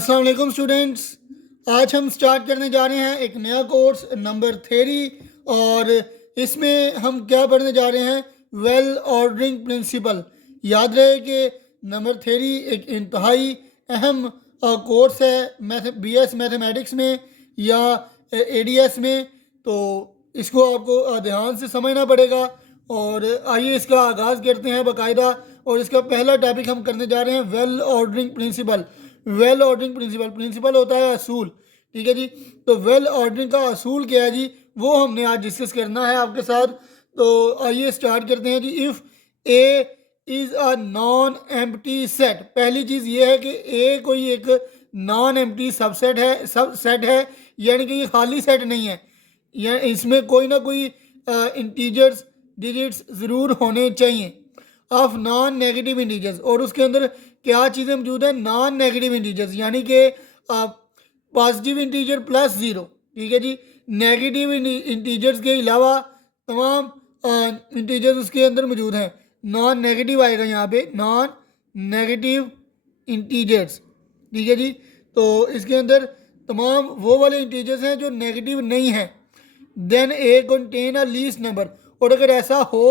अस्सलाम वालेकुम स्टूडेंट्स। आज हम स्टार्ट करने जा रहे हैं एक नया कोर्स नंबर थ्योरी, और इसमें हम क्या पढ़ने जा रहे हैं, वेल ऑर्डरिंग प्रिंसिपल। याद रहे कि नंबर थ्योरी एक इंतहाई अहम कोर्स है बीएस मैथमेटिक्स में या एडीएस में, तो इसको आपको ध्यान से समझना पड़ेगा। और आइए इसका आगाज़ करते हैं बाकायदा। और इसका पहला टॉपिक हम करने जा रहे हैं well ordering principle. Well ordering principle होता है असूल, ठीक है जी। तो वेल ऑर्डरिंग का असूल क्या है जी, वो हमने आज डिस्कस करना है आपके साथ। तो आइए स्टार्ट करते हैं जी। If A is a non empty set, पहली चीज़ ये है कि ए कोई एक नॉन एम्प्टी सबसेट है, सब सेट है, यानी कि ये खाली सेट नहीं है, या इसमें कोई ना कोई इंटीजर्स डिजिट्स ज़रूर होने चाहिए ऑफ नॉन नेगेटिव इंटीजर्स। और उसके अंदर क्या चीज़ें मौजूद है, नॉन नेगेटिव इंटीजर्स, यानी कि पॉजिटिव इंटीजर प्लस ज़ीरो, ठीक है जी। नेगेटिव इंटीजर्स के अलावा तमाम इंटीजर्स उसके अंदर मौजूद हैं। नॉन नेगेटिव आएगा यहाँ पे, नॉन नेगेटिव इंटीजर्स, ठीक है जी। तो इसके अंदर तमाम वो वाले इंटीजर्स हैं जो नेगेटिव नहीं हैं। Then A contain a least number, और अगर ऐसा हो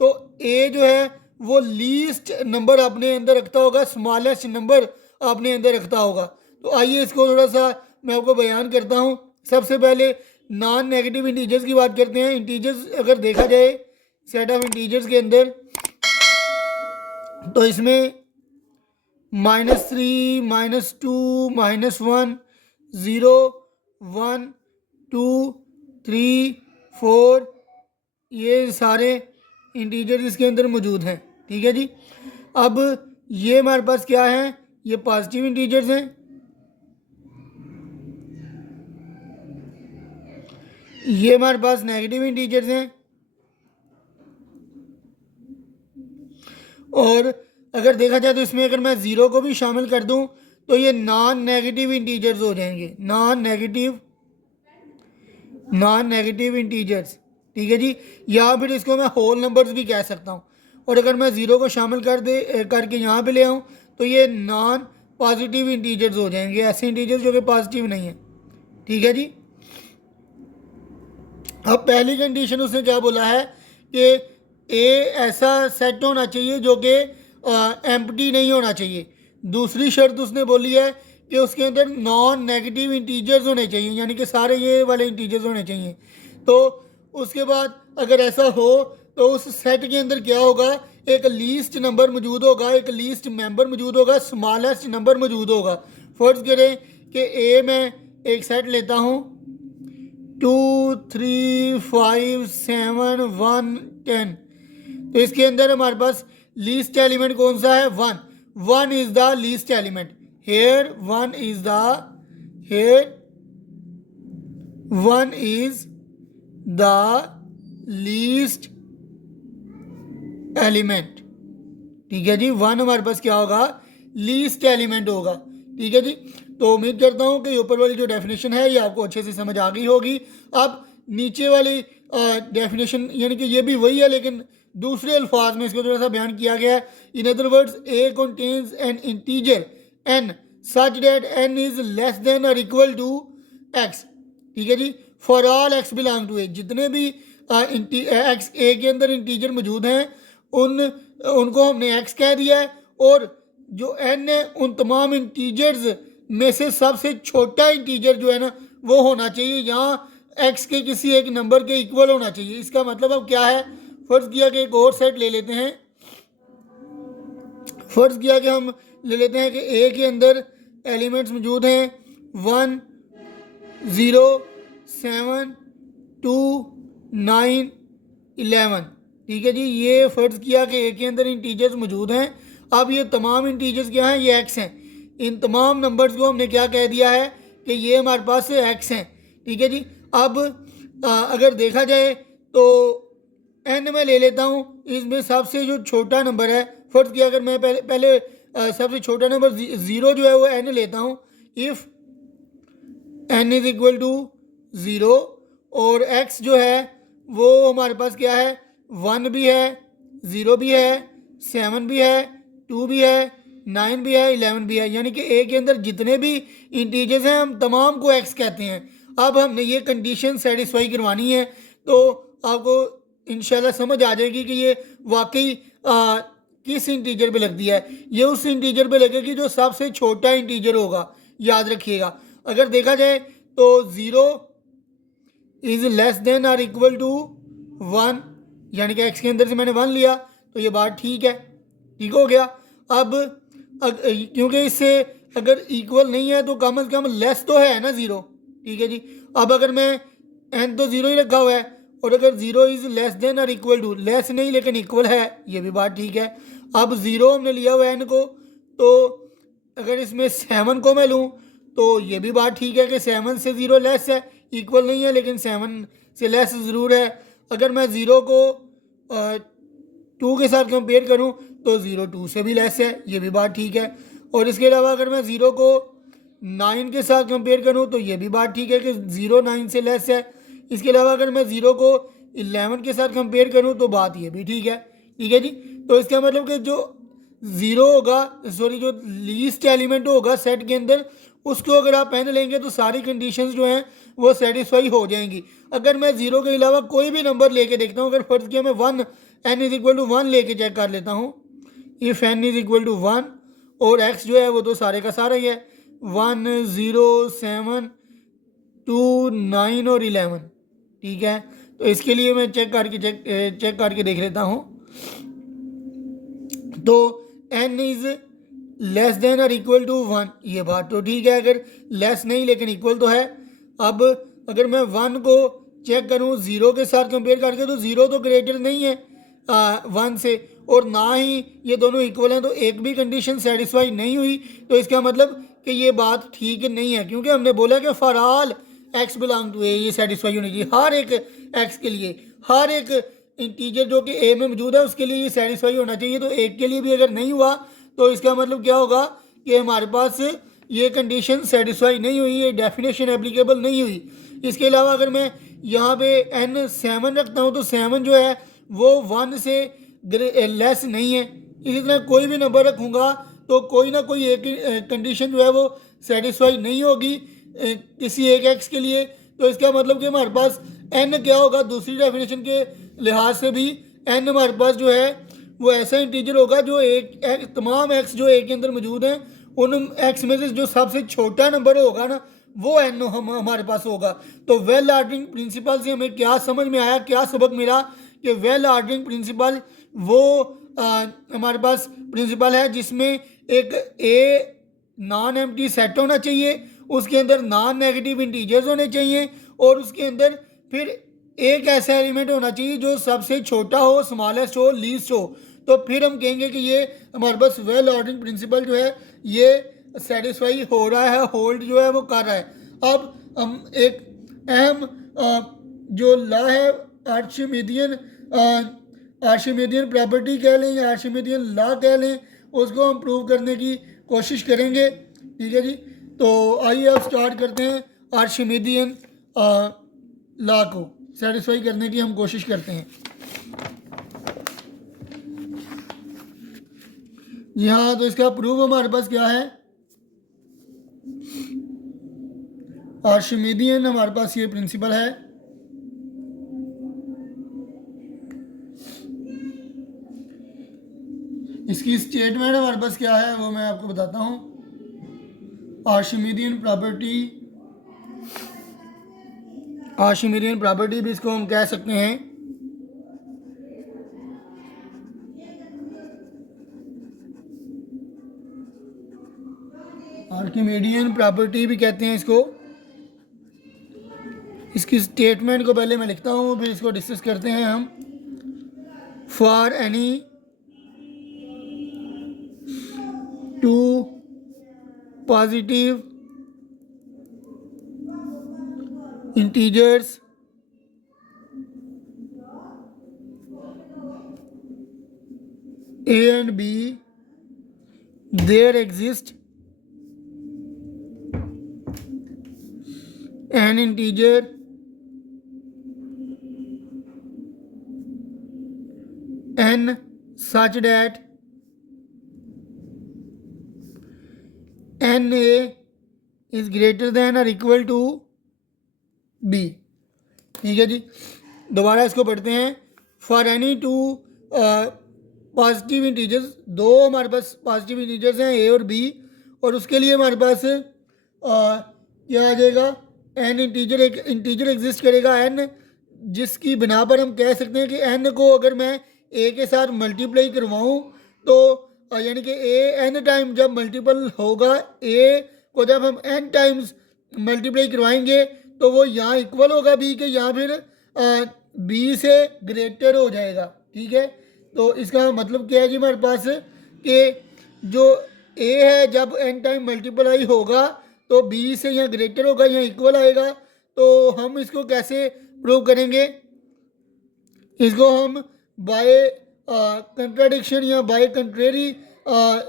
तो ए जो है वो लीस्ट नंबर अपने अंदर रखता होगा, स्मॉलेस्ट नंबर अपने अंदर रखता होगा। तो आइए इसको थोड़ा सा मैं आपको बयान करता हूँ। सबसे पहले नॉन नेगेटिव इंटीजर्स की बात करते हैं। इंटीजर्स अगर देखा जाए सेट ऑफ इंटीजर्स के अंदर, तो इसमें -3, -2, -1, 0, 1, 2, 3, 4, ये सारे इंटीजर्स इसके अंदर मौजूद हैं, ठीक है जी। अब ये हमारे पास क्या है, ये पॉजिटिव इंटीजर्स हैं, ये हमारे पास नेगेटिव इंटीजर्स हैं। और अगर देखा जाए तो इसमें अगर मैं ज़ीरो को भी शामिल कर दूं तो ये नॉन नेगेटिव इंटीजर्स हो जाएंगे, नॉन नेगेटिव इंटीजर्स, ठीक है जी। या फिर इसको मैं होल नंबर्स भी कह सकता हूँ। और अगर मैं ज़ीरो को शामिल करके यहाँ पे ले आऊँ तो ये नॉन पॉजिटिव इंटीजर्स हो जाएंगे, ऐसे इंटीजर्स जो कि पॉजिटिव नहीं है, ठीक है जी। अब पहली कंडीशन उसने क्या बोला है कि ए ऐसा सेट होना चाहिए जो कि एम्प्टी नहीं होना चाहिए। दूसरी शर्त उसने बोली है कि उसके अंदर नॉन नेगेटिव इंटीजर्स होने चाहिए, यानी कि सारे ये वाले इंटीजर्स होने चाहिए। तो उसके बाद अगर ऐसा हो तो उस सेट के अंदर क्या होगा, एक लीस्ट नंबर मौजूद होगा, एक लीस्ट मेंबर मौजूद होगा, स्मॉलेस्ट नंबर मौजूद होगा। फर्ज करें कि ए में एक सेट लेता हूँ 2, 3, 5, 7, 1, 10, तो इसके अंदर हमारे पास लीस्ट एलिमेंट कौन सा है, 1। 1 is the least element here, 1 is the least element, ठीक है जी। 1 हमारे पास क्या होगा, लीस्ट एलिमेंट होगा, ठीक है जी। तो उम्मीद करता हूँ कि ऊपर वाली जो डेफिनेशन है ये आपको अच्छे से समझ आ गई होगी। अब नीचे वाली डेफिनेशन, यानी कि ये भी वही है लेकिन दूसरे अल्फाज में इसको थोड़ा सा बयान किया गया है। In other words, A contains an integer n such that n is less than और इक्वल टू एक्स, ठीक है जी। For all x belong to A, जितने भी एक्स ए के अंदर इंटीजर मौजूद हैं उनको हमने एक्स कह दिया है। और जो एन है उन तमाम इंटीजर्स में से सबसे छोटा इंटीजर जो है ना वो होना चाहिए, यहाँ एक्स के किसी एक नंबर के इक्वल होना चाहिए। इसका मतलब अब क्या है, फर्ज किया कि एक और सेट ले लेते हैं। फर्ज किया कि हम ले लेते हैं कि ए के अंदर एलिमेंट्स मौजूद हैं 1, 0, 7, 2, 9, 11, ठीक है जी। ये फर्ज किया कि ए के अंदर इंटीजर्स मौजूद हैं। अब ये तमाम इंटीजर्स क्या हैं, ये एक्स हैं। इन तमाम नंबर्स को हमने क्या कह दिया है कि ये हमारे पास एक्स हैं, ठीक है जी। अब अगर देखा जाए तो एन में ले लेता हूँ, इसमें सबसे जो छोटा नंबर है, फर्ज किया अगर मैं पहले सबसे छोटा नंबर ज़ीरो जो है वो एन लेता हूँ। If n is equal to 0, और एक्स जो है वो हमारे पास क्या है, 1 भी है, 0 भी है, 7 भी है, 2 भी है, 9 भी है, 11 भी है, यानी कि ए के अंदर जितने भी इंटीजर्स हैं हम तमाम को एक्स कहते हैं। अब हमने ये कंडीशन सेटिस्फाई करवानी है, तो आपको इंशाल्लाह समझ आ जाएगी कि ये वाकई किस इंटीजर पे लगती है। ये उस इंटीजर पे लगेगी जो सबसे छोटा इंटीजर होगा, याद रखिएगा। अगर देखा जाए तो 0 इज़ लेस देन और इक्वल टू 1, यानी कि एक्स के अंदर से मैंने 1 लिया, तो ये बात ठीक है, ठीक हो गया। अब क्योंकि इससे अगर इक्वल नहीं है तो कम से कम लेस तो है ना 0, ठीक है जी। अब अगर मैं एन तो 0 ही रखा हुआ है, और अगर 0 इज़ लेस देन और इक्वल टू, लेस नहीं लेकिन इक्वल है, ये भी बात ठीक है। अब 0 हमने लिया हुआ है एन को, तो अगर इसमें 7 को मैं लूँ तो ये भी बात ठीक है कि 7 से 0 लेस है, इक्वल नहीं है लेकिन 7 से लेस ज़रूर है। अगर मैं 0 को 2 के साथ कंपेयर करूं तो 0 2 से भी लेस है, ये भी बात ठीक है। और इसके अलावा अगर मैं 0 को 9 के साथ कंपेयर करूं तो ये भी बात ठीक है कि 0 9 से लेस है। इसके अलावा अगर मैं 0 को 11 के साथ कंपेयर करूं तो बात ये भी ठीक है जी। तो इसका मतलब कि जो 0 होगा, सॉरी, जो लीस्ट एलिमेंट होगा सेट के अंदर, उसको अगर आप एन लेंगे तो सारी कंडीशंस जो हैं वो सेटिस्फाई हो जाएंगी। अगर मैं 0 के अलावा कोई भी नंबर लेके देखता हूँ, अगर फर्ज किया मैं 1 एन इज इक्वल टू 1 लेके चेक कर लेता हूँ, if n is equal to 1, और एक्स जो है वो तो सारे का सारा ही है, 1 0 7 2 9 और 11, ठीक है। तो इसके लिए मैं चेक करके देख लेता हूँ। तो n इज लेस देन और इक्वल टू 1, ये बात तो ठीक है, अगर लेस नहीं लेकिन इक्वल तो है। अब अगर मैं 1 को चेक करूँ 0 के साथ कंपेयर करके, तो 0 तो ग्रेटर नहीं है 1 से, और ना ही ये दोनों इक्वल हैं, तो एक भी कंडीशन सेटिस्फाई नहीं हुई। तो इसका मतलब कि ये बात ठीक नहीं है, क्योंकि हमने बोला कि for all x belong to A, ये सेटिस्फाई होनी चाहिए हर एक एक्स के लिए, हर एक इंटीजर जो कि ए में मौजूद है उसके लिए ये सेटिस्फाई होना चाहिए। तो एक के लिए भी अगर नहीं हुआ तो इसका मतलब क्या होगा कि हमारे पास ये कंडीशन सेटिस्फाई नहीं हुई, ये डेफिनेशन एप्लीकेबल नहीं हुई। इसके अलावा अगर मैं यहाँ पे n 7 रखता हूँ तो 7 जो है वो 1 से लेस नहीं है। इसी तरह कोई भी नंबर रखूँगा तो कोई ना कोई एक कंडीशन जो है वो सेटिस्फाई नहीं होगी किसी एक एक्स के लिए। तो इसका मतलब कि हमारे पास n क्या होगा, दूसरी डेफिनेशन के लिहाज से भी n हमारे पास जो है वो ऐसा इंटीजर होगा जो तमाम एक्स जो ए के अंदर मौजूद हैं उन एक्स में से जो सबसे छोटा नंबर होगा ना, वो एन हमारे पास होगा। तो वेल ऑर्डरिंग प्रिंसिपल से हमें क्या समझ में आया, क्या सबक मिला कि वेल ऑर्डरिंग प्रिंसिपल वो हमारे पास प्रिंसिपल है जिसमें एक ए नॉन एम्प्टी सेट होना चाहिए, उसके अंदर नॉन नेगेटिव इंटीजर्स होने चाहिए, और उसके अंदर फिर एक ऐसा एलिमेंट होना चाहिए जो सबसे छोटा हो, स्मॉलेस्ट हो, लीस्ट हो। तो फिर हम कहेंगे कि ये हमारे पास वेल ऑर्डरिंग प्रिंसिपल जो है ये सेटिस्फाई हो रहा है, होल्ड जो है वो कर रहा है। अब हम एक अहम जो लॉ है आर्शिमिडियन प्रॉपर्टी कह लें या आर्शिमिडियन लॉ कह लें, उसको हम प्रूव करने की कोशिश करेंगे, ठीक है जी। तो आइए अब स्टार्ट करते हैं आर्शिमिडियन लॉ को सेटिस्फाई करने की हम कोशिश करते हैं। जी हाँ, तो इसका प्रूफ हमारे पास क्या है, आर्शिमिडियन हमारे पास ये प्रिंसिपल है। इसकी स्टेटमेंट हमारे पास क्या है वो मैं आपको बताता हूँ। आर्शिमिडियन प्रॉपर्टी भी इसको हम कह सकते हैं। आर्किमिडियन प्रॉपर्टी भी कहते हैं इसको। इसकी स्टेटमेंट को पहले मैं लिखता हूँ, फिर इसको डिस्कस करते हैं हम। For any two positive integers A and B, there exists an integer n such that n a is greater than और इक्वल टू बी। ठीक है जी, दोबारा इसको पढ़ते हैं। For any two positive integers, दो हमारे पास पॉजिटिव इंटीजर्स हैं ए और बी, और उसके लिए हमारे पास क्या आ जाएगा, एन इंटीजर, एक इंटीजर एग्जिस्ट करेगा एन, जिसकी बिना पर हम कह सकते हैं कि एन को अगर मैं ए के साथ मल्टीप्लाई करवाऊँ तो यानी कि ए एन टाइम जब मल्टीपल होगा, ए को जब हम एन टाइम्स मल्टीप्लाई करवाएंगे तो वो यहाँ इक्वल होगा बी के, या फिर बी से ग्रेटर हो जाएगा। ठीक है, तो इसका मतलब क्या है जी हमारे पास कि जो ए है जब एन टाइम मल्टीप्लाई होगा तो बी से यहाँ ग्रेटर होगा, यहाँ इक्वल आएगा। तो हम इसको कैसे प्रूव करेंगे, इसको हम बाय कंट्राडिक्शन या बाय कंट्रेरी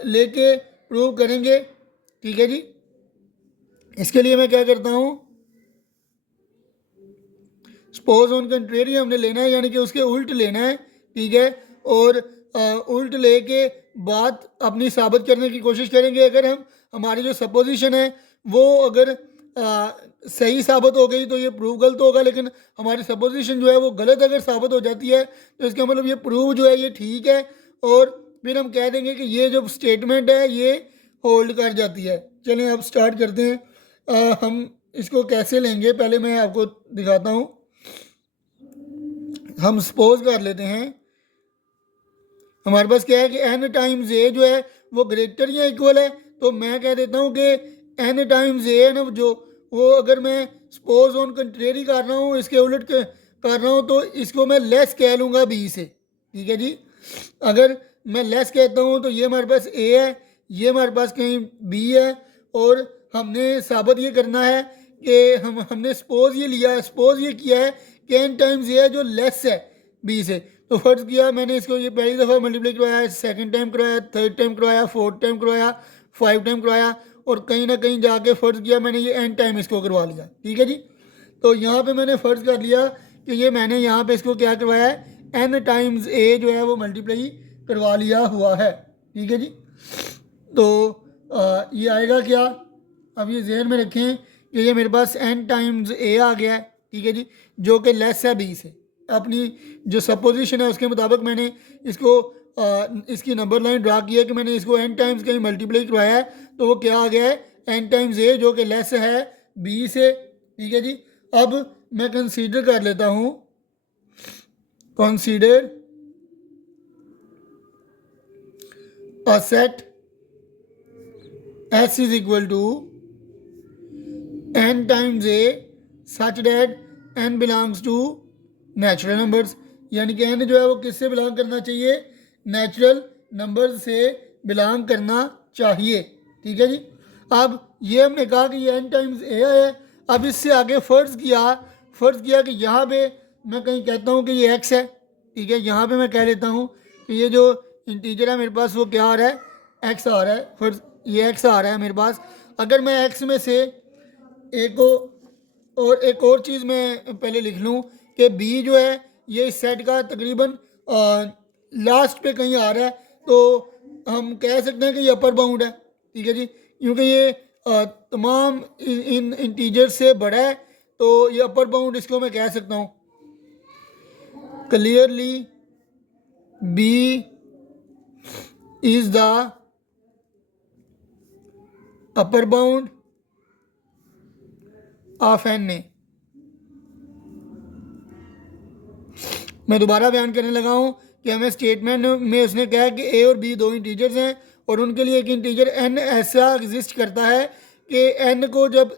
लेके प्रूव करेंगे। ठीक है जी, इसके लिए मैं क्या करता हूँ, सपोज ऑन कंट्रेरी हमने लेना है, यानी कि उसके उल्ट लेना है। ठीक है, और उल्ट लेके बात अपनी साबित करने की कोशिश करेंगे। अगर हम हमारी जो सपोजिशन है वो अगर सही साबित हो गई तो ये प्रूव गलत होगा, लेकिन हमारी सपोजिशन जो है वो गलत अगर साबित हो जाती है तो इसका मतलब ये प्रूव जो है ये ठीक है, और फिर हम कह देंगे कि ये जो स्टेटमेंट है ये होल्ड कर जाती है। चलें अब स्टार्ट करते हैं। हम इसको कैसे लेंगे पहले मैं आपको दिखाता हूँ। हम सपोज कर लेते हैं हमारे पास क्या है कि एन टाइम्स ए जो है वो ग्रेटर या इक्वल है, तो मैं कह देता हूँ कि एन टाइम्स ए है ना जो, वो अगर मैं सपोज ऑन कंट्रेरी कर रहा हूँ, इसके उलट कर रहा हूँ, तो इसको मैं लेस कह लूँगा बी से। ठीक है जी, अगर मैं लेस कहता हूँ तो ये हमारे पास ए है, ये हमारे पास कहीं बी है, और हमने साबित ये करना है कि हमने सपोज ये लिया है, सपोज ये किया है कि एन टाइम्स ए है जो लेस है बी से। तो फर्ज किया मैंने इसको, ये पहली दफ़ा मल्टीप्लाई करवाया, सेकंड टाइम करवाया, थर्ड टाइम करवाया, फोर्थ टाइम करवाया, 5 टाइम करवाया, और कहीं ना कहीं जाके फ़र्ज़ किया मैंने ये एन टाइम इसको करवा लिया। ठीक है जी, तो यहाँ पे मैंने फ़र्ज़ कर लिया कि ये मैंने यहाँ पे इसको क्या करवाया है, एन टाइम्स ए जो है वो मल्टीप्लाई करवा लिया हुआ है। ठीक है जी, तो ये आएगा क्या, अब ये जहन में रखें कि ये मेरे पास एन टाइम्स ए आ गया है। ठीक है जी, जो कि लेस है बी से। अपनी जो सपोजिशन है उसके मुताबिक मैंने इसको इसकी नंबर लाइन ड्रा की है कि मैंने इसको एन टाइम्स कहीं मल्टीप्लाई करवाया है, तो वो क्या आ गया है, एन टाइम्स ए जो कि लेस है बी से। ठीक है जी, अब मैं कंसीडर कर लेता हूँ, consider a set S is equal to n times a such that n belongs to natural numbers, यानी कि n जो है वो किससे बिलोंग करना चाहिए, नेचुरल नंबर से बिलोंग करना चाहिए। ठीक है जी, अब ये हमने कहा कि ये n टाइम्स a है। अब इससे आगे फ़र्ज़ किया कि यहाँ पे मैं कहीं कहता हूँ कि ये x है। ठीक है, यहाँ पे मैं कह लेता हूँ कि ये जो इंटीजर है मेरे पास वो क्या आ रहा है, x आ रहा है। फर्ज ये x आ रहा है मेरे पास। अगर मैं x में से एक और चीज़ मैं पहले लिख लूँ कि b जो है ये इस सेट का तकरीबन लास्ट पे कहीं आ रहा है, तो हम कह सकते हैं कि ये अपर बाउंड है। ठीक है जी, क्योंकि ये तमाम इन इंटीजर से बड़ा है, तो ये अपर बाउंड इसको मैं कह सकता हूँ। Clearly b is the upper bound of n a. मैं दोबारा बयान करने लगा हूँ कि हमें स्टेटमेंट में उसने कहा कि ए और बी दो इंटीजर्स हैं, और उनके लिए एक इंटीजर एन ऐसा एग्जिस्ट करता है कि एन को जब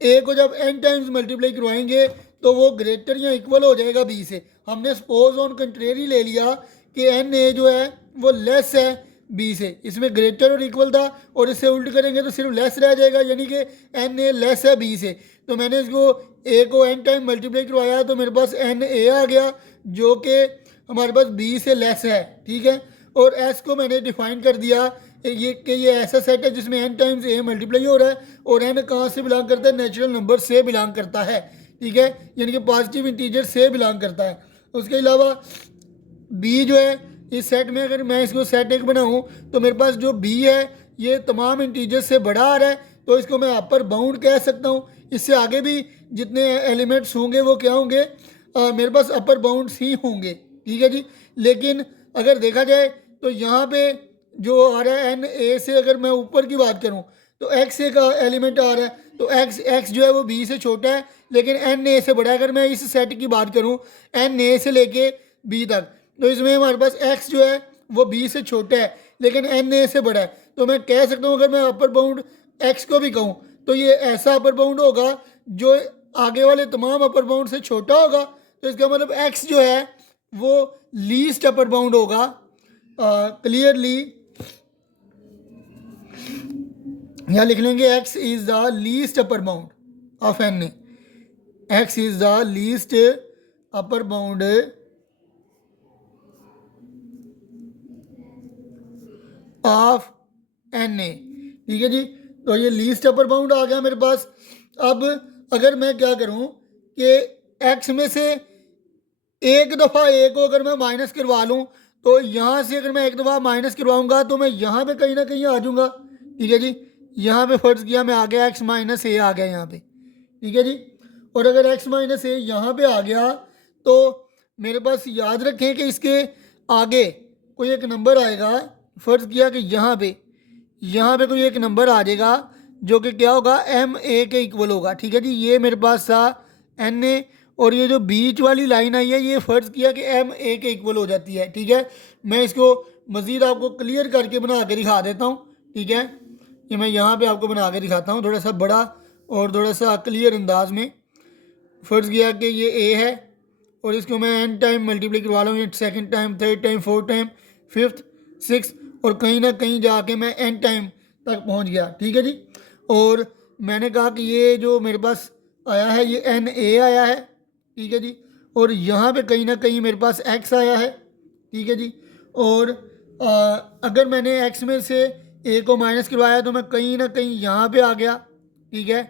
ए को जब एन टाइम्स मल्टीप्लाई करवाएंगे तो वो ग्रेटर या इक्वल हो जाएगा बी से। हमने सपोज ऑन कंट्रेरी ले लिया कि एन ए जो है वो लेस है बी से, इसमें ग्रेटर और इक्वल था, और इससे उल्ट करेंगे तो सिर्फ लेस रह जाएगा, यानी कि एन ए लेस है बी से। तो मैंने इसको ए को एन टाइम मल्टीप्लाई करवाया तो मेरे पास एन ए आ गया जो कि हमारे पास बी से लेस है। ठीक है, और एस को मैंने डिफाइन कर दिया ये ऐसा सेट है जिसमें एन टाइम्स ए मल्टीप्लाई हो रहा है, और एन कहाँ से बिलोंग करता है, नेचुरल नंबर से बिलोंग करता है। ठीक है, यानी कि पॉजिटिव इंटीजर से बिलोंग करता है। उसके अलावा बी जो है इस सेट में, अगर मैं इसको सेट एक बनाऊँ तो मेरे पास जो बी है ये तमाम इंटीजर्स से बड़ा आ रहा है, तो इसको मैं अपर बाउंड कह सकता हूँ। इससे आगे भी जितने एलिमेंट्स होंगे वो क्या होंगे, मेरे पास अपर बाउंड्स ही होंगे, ठीक है जी। लेकिन अगर देखा जाए तो यहाँ पे जो आ रहा है एन ए से, अगर मैं ऊपर की बात करूँ तो एक्स ए का एलिमेंट आ रहा है, तो एक्स जो है वो बी से छोटा है लेकिन एन ए से बड़ा है। अगर मैं इस सेट की बात करूँ एन ए से लेके बी तक, तो इसमें हमारे पास एक्स जो है वो बी से छोटा है लेकिन एन ए से बड़ा है। तो मैं कह सकता हूँ अगर मैं अपर बाउंड एक्स को भी कहूँ तो ये ऐसा अपर बाउंड होगा जो आगे वाले तमाम अपर बाउंड से छोटा होगा। तो इसका मतलब एक्स जो है वो लीस्ट अपर बाउंड होगा। क्लियरली यहाँ लिख लेंगे x is the least upper bound of n a. X is the least upper bound of n a, ठीक है जी। तो ये लीस्ट अपर बाउंड आ गया मेरे पास। अब अगर मैं क्या करूं कि एक्स में से एक दफ़ा ए को अगर मैं माइनस करवा लूं, तो यहाँ से अगर मैं एक दफ़ा माइनस करवाऊंगा तो मैं यहाँ पे कहीं ना कहीं आ जाऊंगा, ठीक है जी। यहाँ पे फर्ज किया मैं आ गया, एक्स माइनस ए आ गया यहाँ पे, ठीक है जी। और अगर एक्स माइनस ए यहाँ पे आ गया तो मेरे पास याद रखें कि इसके आगे कोई एक नंबर आएगा। फ़र्ज़ किया कि यहाँ पे कोई एक नंबर आ जाएगा जो कि क्या होगा, एम ए के इक्वल होगा, ठीक है जी। ये मेरे पास था एन ए, और ये जो बीच वाली लाइन आई है ये फ़र्ज़ किया कि एम ए के इक्वल हो जाती है, ठीक है। मैं इसको मज़ीद आपको क्लियर करके बना के दिखा देता हूँ, ठीक है। ये मैं यहाँ पे आपको बना के दिखाता हूँ थोड़ा सा बड़ा और थोड़ा सा क्लियर अंदाज में। फ़र्ज़ किया कि ये ए है और इसको मैं एन टाइम मल्टीप्लाई करवा लूँ, second time, third time, fourth time, fifth, six, और कहीं ना कहीं जाके मैं एन टाइम तक पहुँच गया, ठीक है जी। और मैंने कहा कि ये जो मेरे पास आया है ये एन ए आया है, ठीक है जी। और यहाँ पे कहीं ना कहीं मेरे पास एक्स आया है, ठीक है जी। और अगर मैंने एक्स में से ए को माइनस करवाया तो मैं कहीं ना कहीं यहाँ पे आ गया, ठीक है,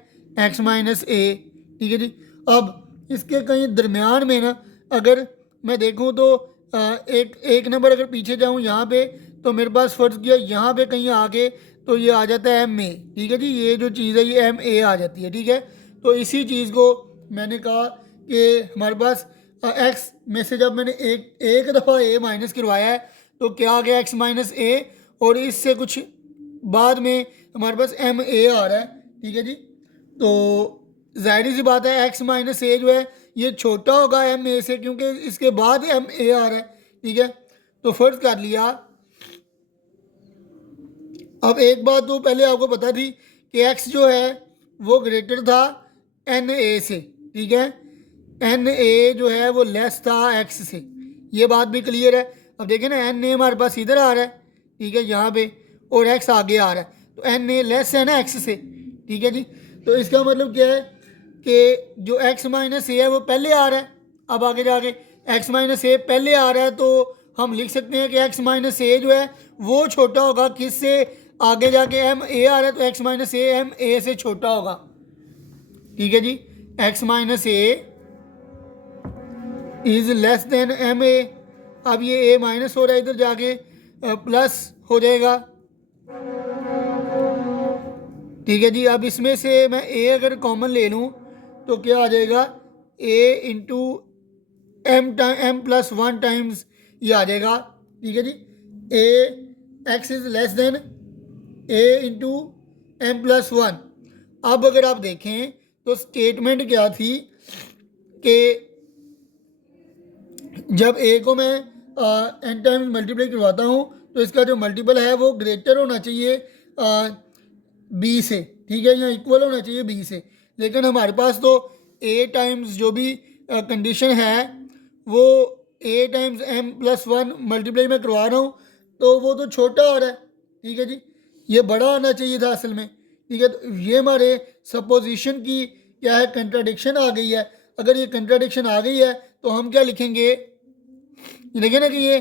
एक्स माइनस ए, ठीक है जी। अब इसके कहीं दरमियान में ना अगर मैं देखूँ तो एक नंबर अगर पीछे जाऊँ यहाँ पे, तो मेरे पास फ़र्ज़ किया यहाँ पे कहीं आगे तो ये आ जाता है एम ए, ठीक है जी। ये जो चीज़ है ये एम ए आ जाती है, ठीक है। तो इसी चीज़ को मैंने कहा कि हमारे पास एक्स में से जब मैंने एक दफ़ा ए माइनस करवाया है तो क्या आ गया, एक्स माइनस ए, और इससे कुछ बाद में हमारे पास एम ए आ रहा है, ठीक है जी। तो जाहिर सी बात है एक्स माइनस ए जो है ये छोटा होगा एम ए से, क्योंकि इसके बाद एम ए आ रहा है, ठीक है। तो फ़र्ज़ कर लिया। अब एक बात तो पहले आपको पता थी कि एक्स जो है वो ग्रेटर था एन ए से, ठीक है। एन ए जो है वो लेस था एक्स से, ये बात भी क्लियर है। अब देखें ना, एन ए हमारे पास इधर आ रहा है, ठीक है, यहाँ पे, और एक्स आगे आ रहा है, तो एन ए लेस है ना एक्स से, ठीक है जी। तो इसका मतलब क्या है कि जो एक्स माइनस ए है वो पहले आ रहा है। अब आगे जाके एक्स माइनस ए पहले आ रहा है तो हम लिख सकते हैं कि एक्स माइनस ए जो है वो छोटा होगा किससे, आगे जाके एम ए आ रहा है तो x minus a m a से छोटा होगा, ठीक है जी। X minus a is less than m a. अब ये ए माइनस हो रहा है, इधर जाके प्लस हो जाएगा, ठीक है जी। अब इसमें से मैं ए अगर कॉमन ले लूँ तो क्या आ जाएगा, a into m plus one times ये आ जाएगा, ठीक है जी। A x is less than a into m plus one. अब अगर आप देखें तो स्टेटमेंट क्या थी कि जब ए को मैं एन टाइम्स मल्टीप्लाई करवाता हूँ तो इसका जो मल्टीपल है वो ग्रेटर होना चाहिए बी से, ठीक है, या इक्वल होना चाहिए बी से। लेकिन हमारे पास तो ए टाइम्स जो भी कंडीशन है वो a times m plus one multiply में करवा रहा हूँ तो वो तो छोटा हो रहा है, ठीक है जी। ये बड़ा आना चाहिए था असल में, ठीक है। तो ये हमारे सपोजिशन की क्या है, कंट्राडिक्शन आ गई है। अगर ये कंट्राडिक्शन आ गई है तो हम क्या लिखेंगे, देखें ना कि ये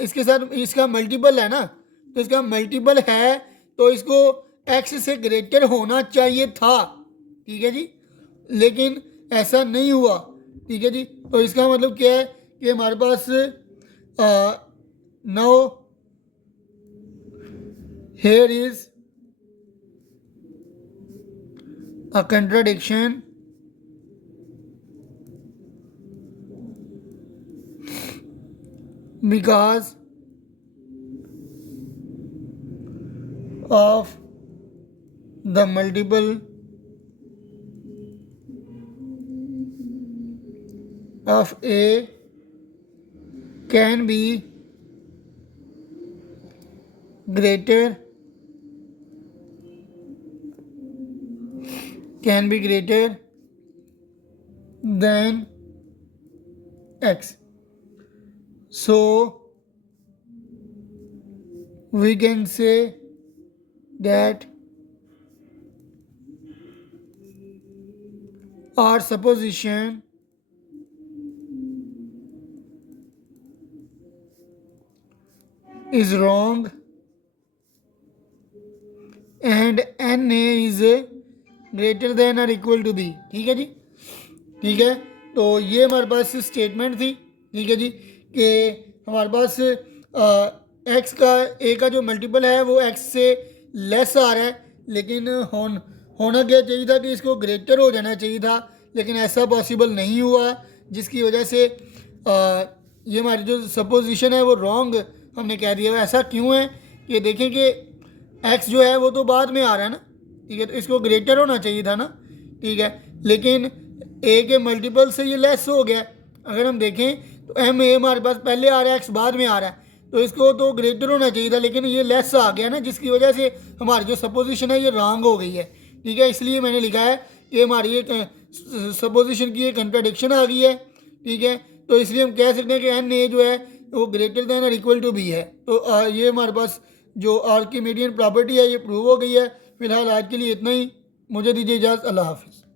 इसके साथ इसका मल्टीपल है ना, तो इसका मल्टीपल है तो इसको एक्स से ग्रेटर होना चाहिए था, ठीक है जी, लेकिन ऐसा नहीं हुआ, ठीक है जी। तो इसका मतलब क्या है कि हमारे पास 9 here is a contradiction because of the multiple of A can be greater than x. So we can say that our supposition is wrong and na is greater than or equal to b. ठीक है जी, ठीक है। तो ये हमारे पास statement थी, ठीक है जी, कि हमारे पास एक्स का ए का जो मल्टीपल है वो एक्स से लेस आ रहा है, लेकिन होना क्या चाहिए था कि इसको ग्रेटर हो जाना चाहिए था, लेकिन ऐसा पॉसिबल नहीं हुआ, जिसकी वजह से ये हमारी जो सपोजिशन है वो रॉन्ग हमने कह दिया। ऐसा क्यों है कि देखें कि एक्स जो है वो तो बाद में आ रहा है ना, ठीक है, तो इसको ग्रेटर होना चाहिए था ना, ठीक है, लेकिन ए के मल्टीपल से ये लेस हो गया। अगर हम देखें तो एम ए हमारे पास पहले आ रहा है, एक्स बाद में आ रहा है, तो इसको तो ग्रेटर होना चाहिए था, लेकिन ये लेस आ गया ना, जिसकी वजह से हमारी जो सपोजिशन है ये रॉन्ग हो गई है, ठीक है। इसलिए मैंने लिखा है कि हमारी ये सपोजिशन की एक कंट्राडिक्शन आ गई है, ठीक है। तो इसलिए हम कह सकते हैं कि एन ए जो है वो ग्रेटर देन और इक्वल टू बी है। तो ये हमारे पास जो आर्किमिडियन प्रॉपर्टी है ये प्रूव हो गई है। फिलहाल आज के लिए इतना ही, मुझे दीजिए इजाज़त, अल्लाह हाफिज़।